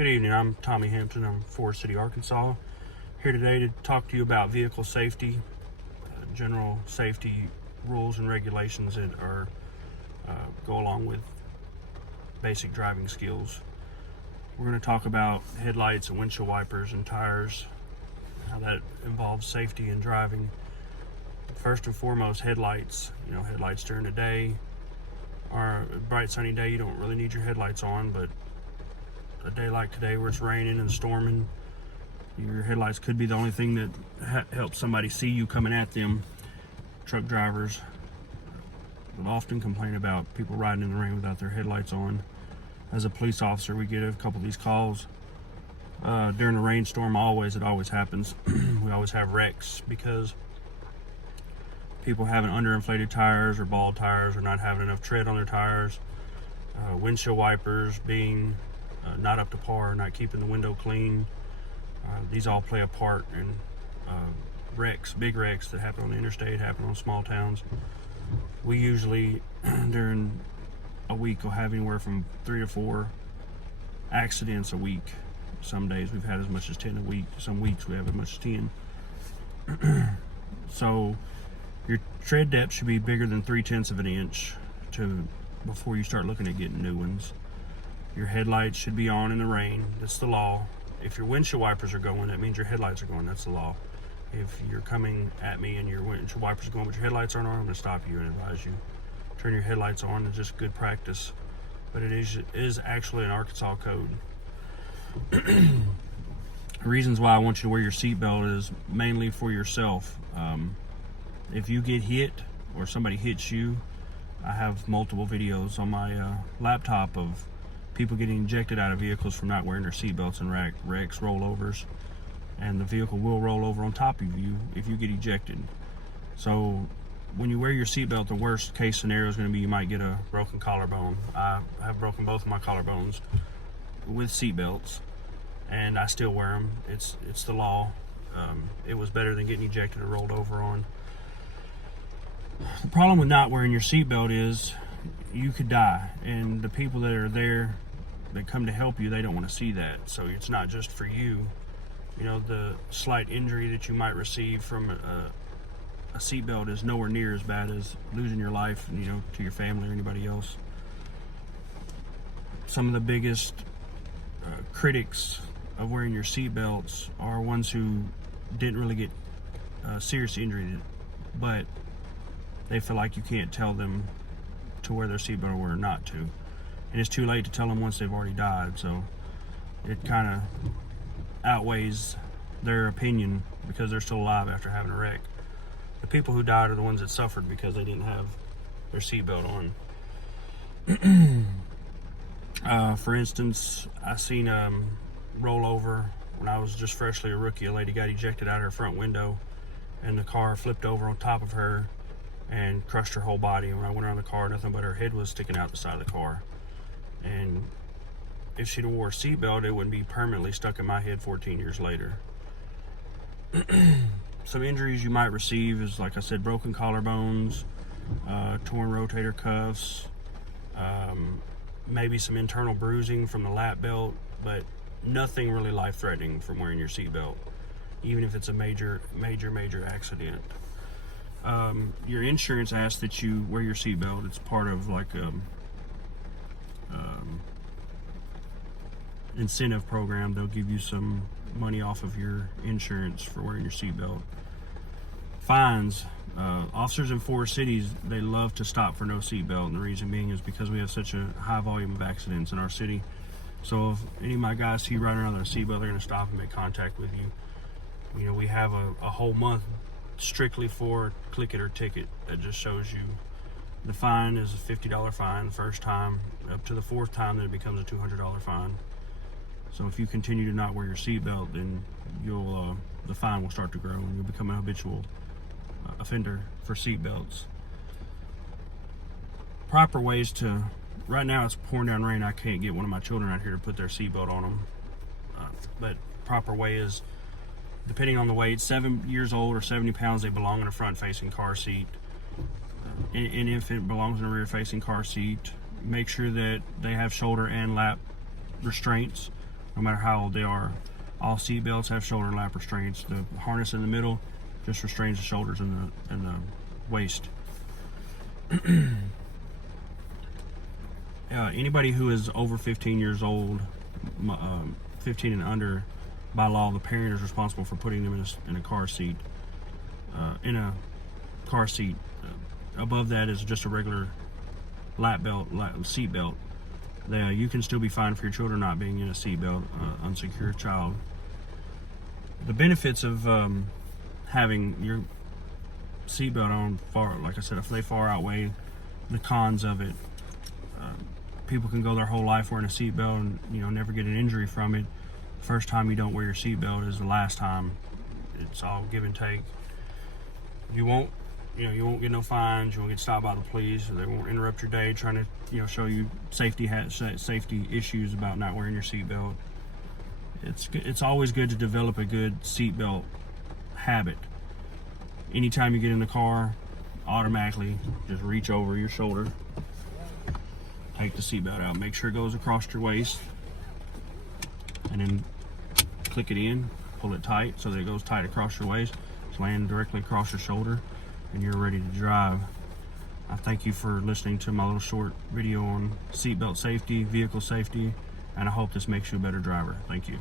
Good evening, I'm Tommy Hampton. I'm Forest City, Arkansas. Here today to talk to you about vehicle safety, general safety rules and regulations that are go along with basic driving skills. We're going to talk about headlights and windshield wipers and tires, how that involves safety in driving. First and foremost, headlights. Headlights during the day. Or a bright sunny day, you don't really need your headlights on, but a day like today where it's raining and storming, your headlights could be the only thing that helps somebody see you coming at them. Truck drivers will often complain about people riding in the rain without their headlights on. As a police officer, we get a couple of these calls during a rainstorm. It always happens. We always have wrecks because people having underinflated tires or bald tires or not having enough tread on their tires. Windshield wipers being not up to par, not keeping the window clean. These all play a part in wrecks, big wrecks that happen on the interstate, happen on small towns. We usually, during a week, will have anywhere from 3 to 4 accidents a week. Some days we've had as much as 10 a week. Some weeks we have as much as 10. So your tread depth should be bigger than 3/10 of an inch before you start looking at getting new ones. Your headlights should be on in the rain. That's the law. If your windshield wipers are going, that means your headlights are going. That's the law. If you're coming at me and your windshield wipers are going but your headlights aren't on, I'm going to stop you and advise you. Turn your headlights on. It's just good practice. But it is actually an Arkansas code. The reasons why I want you to wear your seatbelt is mainly for yourself. If you get hit or somebody hits you, I have multiple videos on my laptop of people getting ejected out of vehicles from not wearing their seatbelts and wrecks, rollovers, and the vehicle will roll over on top of you if you get ejected. So when you wear your seatbelt, the worst case scenario is going to be you might get a broken collarbone. I have broken both of my collarbones with seatbelts, and I still wear them. It's the law. It was better than getting ejected or rolled over on. The problem with not wearing your seatbelt is you could die, and the people that are there that come to help you, they don't want to see that. So it's not just for you. The slight injury that you might receive from a seatbelt is nowhere near as bad as losing your life, to your family or anybody else. Some of the biggest critics of wearing your seatbelts are ones who didn't really get serious injury, but they feel like you can't tell them to wear their seatbelt or not to. And it's too late to tell them once they've already died, so it kind of outweighs their opinion because they're still alive after having a wreck. The people who died are the ones that suffered because they didn't have their seatbelt on. For instance, I seen rollover when I was just freshly a rookie. A lady got ejected out of her front window and the car flipped over on top of her and crushed her whole body. And when I went around the car, nothing but her head was sticking out the side of the car. And if she'd wore a seatbelt, it wouldn't be permanently stuck in my head 14 years later. Some injuries you might receive is, like I said, broken collarbones, torn rotator cuffs, maybe some internal bruising from the lap belt, but nothing really life-threatening from wearing your seatbelt, even if it's a major accident. Your insurance asks that you wear your seatbelt. It's part of like incentive program. They'll give you some money off of your insurance for wearing your seatbelt. Fines. Officers in Forest Cities, they love to stop for no seatbelt, and the reason being is because we have such a high volume of accidents in our city. So if any of my guys see you riding around with a seatbelt, they're going to stop and make contact with you. We have a whole month strictly for click it or ticket that just shows you. The fine is a $50 fine the first time. Up to the 4th time, then it becomes a $200 fine. So if you continue to not wear your seatbelt, then the fine will start to grow and you'll become an habitual offender for seatbelts. Proper ways to, right now it's pouring down rain, I can't get one of my children out here to put their seatbelt on them. But proper way is, depending on the weight, 7 years old or 70 pounds, they belong in a front-facing car seat. An infant belongs in a rear-facing car seat. Make sure that they have shoulder and lap restraints no matter how old they are. All seat belts have shoulder and lap restraints. The harness in the middle just restrains the shoulders and the waist. Anybody who is over 15 years old, 15 and under, by law, the parent is responsible for putting them in a car seat. Above that is just a regular seat belt. You can still be fined for your children not being in a seat belt, unsecured child. The benefits of having your seatbelt on, like I said, if they far outweigh the cons of it. People can go their whole life wearing a seatbelt and never get an injury from it. The first time you don't wear your seatbelt is the last time. It's all give and take. You won't get no fines. You won't get stopped by the police. They won't interrupt your day trying to show you safety issues about not wearing your seatbelt. It's always good to develop a good seatbelt habit. Anytime you get in the car, automatically just reach over your shoulder, take the seatbelt out, make sure it goes across your waist, and then click it in, pull it tight so that it goes tight across your waist. It's laying directly across your shoulder, and you're ready to drive. I thank you for listening to my little short video on seatbelt safety, vehicle safety, and I hope this makes you a better driver. Thank you.